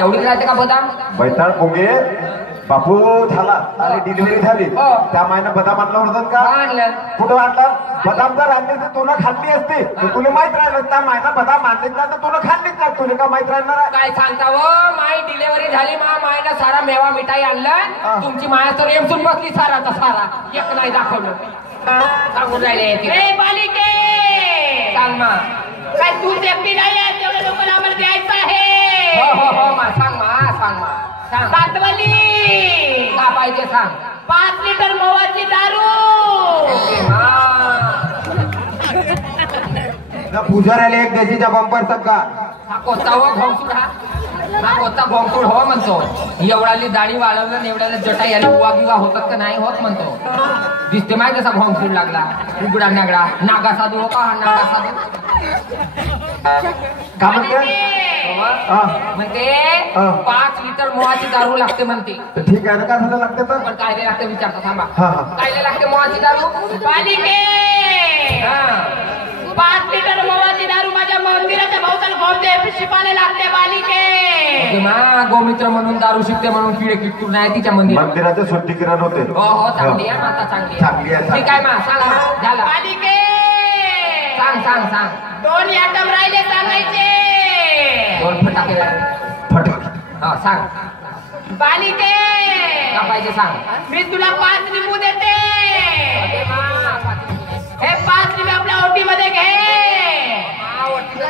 एवढी राहते का बदाम? बैताळ पोंगे बापू झाला आणि डिलिव्हरी झाली त्या मायनं बदाम आणलं होतं का? आणलं. कुठं आणलं? बदाम जर आणले तर तुला खाल्ली असते तुला माहित राहिलं. त्या मायनं बदाम आणले ना तर तुला खाल्लीच ना तुला का माहित राहणार? काय सांगता व माई डिलिव्हरी झाली मायनं सारा मेवा मिठाई आणलं. तुमची माया तर एमसून बसली साराचा सारा एक नाही दाखवलं. सांगून राहिले बालिके सांग मा काय तू एकटी नाही आहे तेवढं लोकांना आम्हाला द्यायचं आहे. हो मा सांग मा सांग सातवली का पाहिजे सांग. 5 लिटर मोवाची दारू. पुजाऱ्याला एक देशीच्या बंपर सक्का हा कोणता हो भोंगसूड हा कोणता भोंगसूड हो म्हणतो. एवढाली दाढी वाढवलं एवढ्याला जटाई आली उवा बिवा होतात का नाही होत म्हणतो. दिसते माहिती कसा भोंगसूड लागला उघडा नागडा नागा साधू हो का हा नागा साधू का म्हणते? म्हणते 5 लिटर मोहाची दारू लागते म्हणते. ठीक आहे ना काय झालं लागते तर पण कायले लागते विचारता थांबा. हा कायले लागते मोहाची दारू? बालिके 5 लिटर मोहाची दारू माझ्या मंदिराच्या भोवताली घोमते शिपाले लागते. बालिके गोमित्र म्हणून दारू शिकते म्हणून किडे किटकूर नाही तिच्या मंदिराचे सुट्टी किरण होते. हो चांगली आहे माता चांगली आहे. ठीक आहे मा सांग झाला. बालिके सांग 2 आयटम राहिले सांगायचे. 2 फटाके हा सांग. बालिके का पाहिजे सांग. मी तुला 5 लिंबू देते. हे 5 लिंबू आपल्या ओटी मध्ये घे.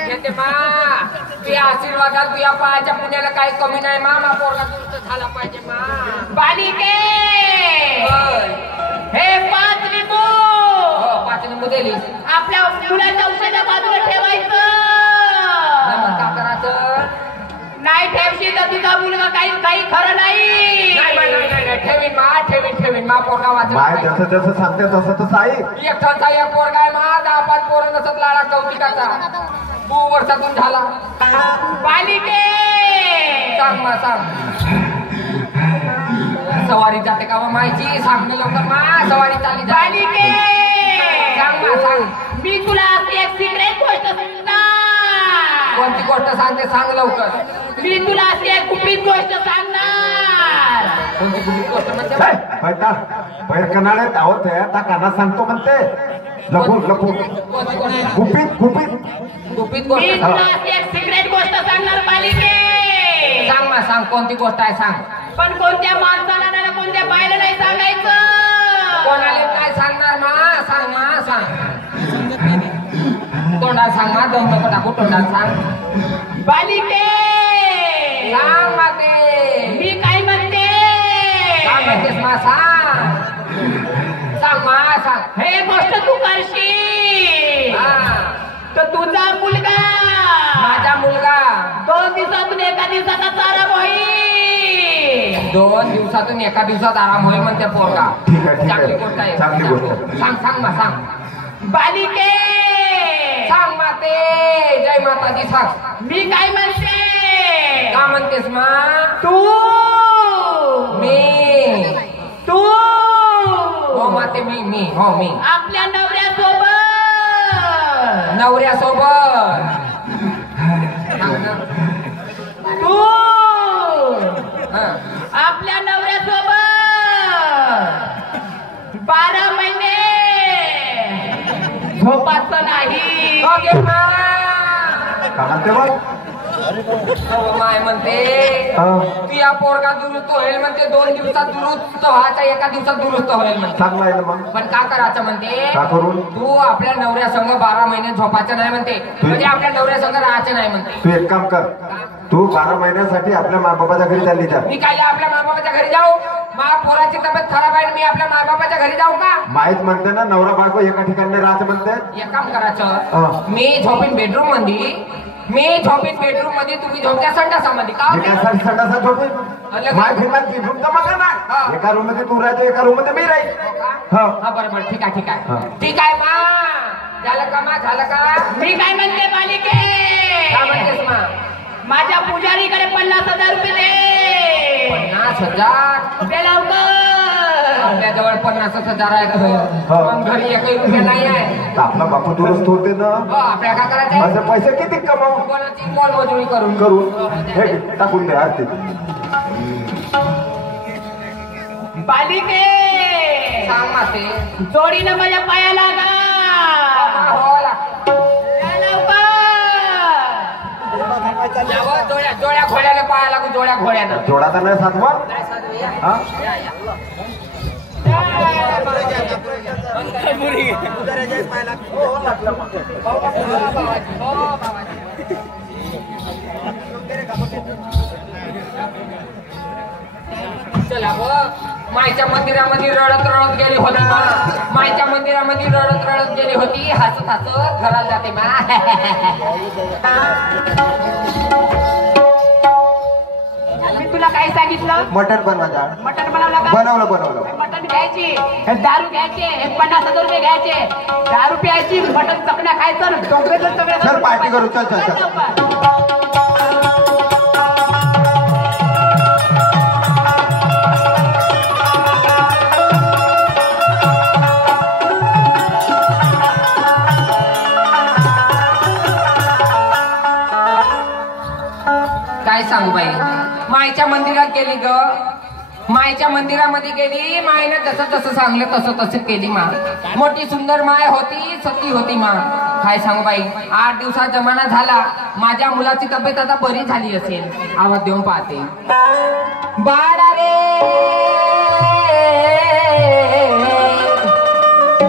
घेते मा तुझ्या आशीर्वादात तुझ्या पायाच्या पुण्याला काही कमी नाही मा पोरगा दुरुस्त झाला पाहिजे मा. बालिके हे 5 लिंबू 5 लिंबू दिली आपल्या मुलाच्या औषधा बाजूला ठेवायचं. का करायचं? नाही ठेवशी तर तुझा मुलगा काही खरं नाही. ठेवीन मा पोरगा वाचला. जसं सांगते तसं तसं आहे. एकटाचा एक पोरगा आहे मा 10-5 पोरं नसत लाडा कौतिकाचा 2 वर्षातून झाला. बालिके सांग मा सांग. सवारी जाते का माहिती सांगणे लवकर मा सवारी चालली. बालिके सांग मा सांग. मी तुला एक सिक्रेट गोष्ट सांगणार. कोणती गोष्ट सांगते सांग लवकर. मी तुला एक गुपित गोष्ट सांगणार. कोणती गुपित गोष्ट म्हणजे? बाहेर कनाड्यात आहोत त्या कानात सांगतो म्हणते. गुपित गोष्ट. मी तुला एक सिक्रेट गोष्ट सांगणार. बालिके सांग मा सांग कोणती गोष्ट आहे सांग. पण कोणत्या माणसाला नाही कोणत्या बायला नाही सांगायचं. कोणाला काय सांगणार मा सांग. तोंडात सांग मा दम नको टाकू तोंडात सांग. बालिके सांग माते. मी काय म्हणते काय म्हणतेस मा सांग मा सांग. हे गोष्ट तू करशील तर तुझा मुलगा माझा मुलगा 2 दिवसातून एका दिवसाचा आराम होईल. 2 दिवसातून एका दिवसात आराम होईल म्हणते पोरगा. चांगली गोष्ट आहे. सांग मा सांग. बालिके सांग माते. जय माताजी सांग. मी काय म्हणते का म्हणतेस मा. तू हो माते मी आपल्या नवऱ्यासोबत तू आपल्या नवऱ्यासोबत 12 महिने झोपाचं नाही. माय म्हणते तू या पोरगा दुरुस्त होईल म्हणते 2 दिवसात दुरुस्त व्हायचा 1 दिवसात दुरुस्त होईल म्हणते. पण का करायचं म्हणते. तू आपल्या नवऱ्या संग 12 महिने झोपायचं नाही म्हणते. म्हणजे आपल्या नवऱ्या संग राहायचं नाही म्हणते. तू एक काम कर. तू 12 महिन्यासाठी आपल्या मायबापाच्या घरी चालली जा. मी काय आपल्या मायबापाच्या घरी जाऊ. माझ्या पोराची तब्येत खराब आहे मी आपल्या मायबापाच्या घरी जाऊ का? माहित म्हणते ना नवरा बायको एका ठिकाणी राहते म्हणते. एक काम करायचं. मी झोपीन बेडरूम मध्ये तुम्ही झोपत्या संडासामध्ये. का संडासात झोपेन माय फिरणार की रूम जमा करणार. एका रूम मध्ये तू राहतो एका रूम मध्ये मी राहील. हा बरोबर ठीक आहे मा. झालं का. मी काय म्हणते बालिके काय म्हणतेस मा. माझ्या पुजारीकडे 50,000 रुपये दे. 50,000 दे लवकर. आपल्याजवळ 50,000 आहेत पण घरी 1 रुपया नाही आहे. तर आपला बापू दुरुस्त होते ना. आपल्या काय करायचं माझे पैसे किती कमाव कोणाची मोलमजुरी करून हे घे, टाकून दे आरती. बालिके सांग माते जोडीनं माझ्या पाया लागा. हो जोड्या घोड्याला पाया लागू जोड्या घोड्यानं जोडाचा नाही सातवा. हा चला मायच्या मंदिरामध्ये रडत रडत गेली होती मा. मायच्या मंदिरामध्ये रडत रडत गेली होती. हसत हसत घरात जाते मा. मी तुला काय सांगितलं? मटण बनवायचा. मटण बनवलं का? बनवलं. मटण घ्यायची, दारू घ्यायचे, 50,000 रुपये घ्यायचे, दारू प्यायची, मटण चकण्या खायचं, डोंगरेचं चल पार्टी करू. चल. काय सांगू बाई मायच्या मंदिरात गेली ग. मायच्या मंदिरामध्ये गेली. मायनं जसं जसं सांगलं तसं तसं केली मा. मोठी सुंदर माय होती, सती होती मा. काय सांगू बाई 8 दिवसात जमाना झाला. माझ्या मुलाची तब्येत आता बरी झाली असेल. आवाज देऊन पाहते. बाळा रे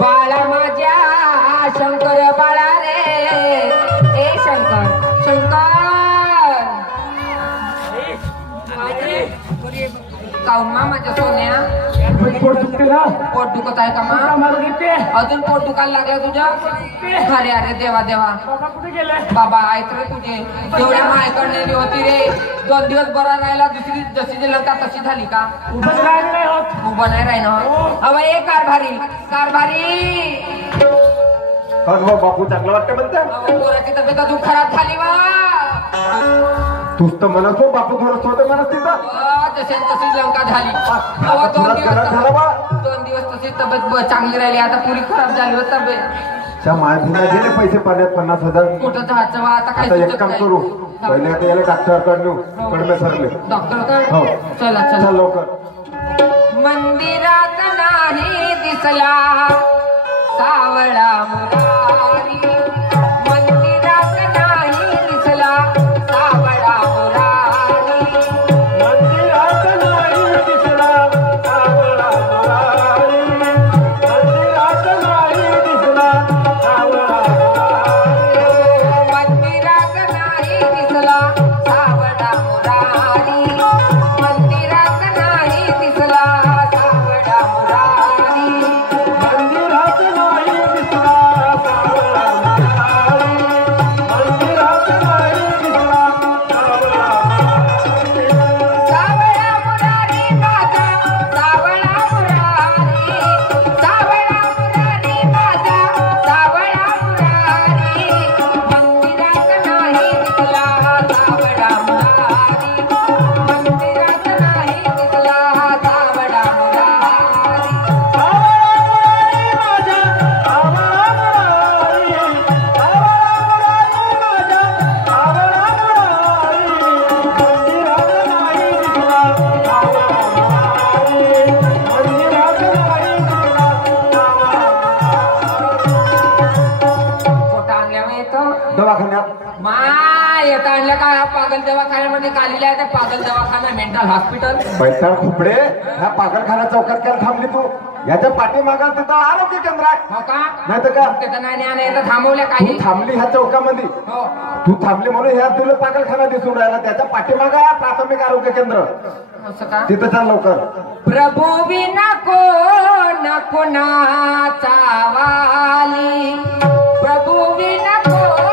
बाळा माझ्या शंकर बाळा रे. ए शंकर शंकर काऊन मा माझ्या सोन्या पोट दुखत आहे का मा? अजून पोट दुखायला लागलं तुझं? अरे अरे देवा देवा बाबा ऐक रे तुझे एवढ्या मायकड नेली होती रे. 2 दिवस बरा राहिला दुसरी जशी लंका तशी झाली का? उभं नाही राहिलं. अव ए कारभारी बापू चांगलं वाटतं म्हणते. पोराची तब्येत अजून खराब झाली वा. तूच तर म्हणत हो बापू थोडं होतं म्हणत तिथं. जशी तशी लंका झाली. 2 दिवस तशी तब्येत चांगली राहिली. आता पुरी खराब झाली होती तब्येत. माझ्या गेले पैसे पाण्यात 50,000. कुठं जायचं आता आता काय एक काम करू. पहिले आता याला डॉक्टरकडे नेऊ. कडमे सरले डॉक्टर हो. चला चल चला लवकर. मंदिरात नाही दिसला सावळा मुरारी. मंदिरात नाही दिसला सावळा मुरारी. मंदिरात नाही दिसला सावळा मुरारी. मंदिरात नाही दिसला सावळा मुरारी. मंदिरात नाही दिसला सावळा मुरारी. मंदिरात नाही दिसला सावळा मुरारी. मंदिरात नाही दिसला सावळा मुरारी. मंदिरात नाही दिसला सावळा मुरारी. सावळा मुरारी माझा सावळा मुरारी. सावळा मुरारी माझा सावळा मुरारी. मंदिरात नाही दिसला सावळा मुरारी. मंदिरात नाही दिसला सावळा मुरारी. फोटो आणल्यावर येतो दवाखान्यात माय येता आणल्या का ह्या पागल दवाखान्यामध्ये काढलेला आहे. त्या पागल दवाखाना मेंटल हॉस्पिटल. पैसा खुपडे ह्या पागलखाना चौकात काय थांबली तू? याच्या पाठीमागा तिथं आरोग्य केंद्र आहे. हो का नाही तर का तिथं नाही आणि येतं थांबवल्या तू काही. थांबली ह्या चौकामध्ये. हो तू थांबली म्हणून ह्या तुला पागलखाना दिसून राहिला. त्याच्या पाठीमागा आहे प्राथमिक आरोग्य केंद्र. असं का? तिथं चाल लवकर. प्रभू विना कोण कोणाचा वाली. प्रभू विना कोण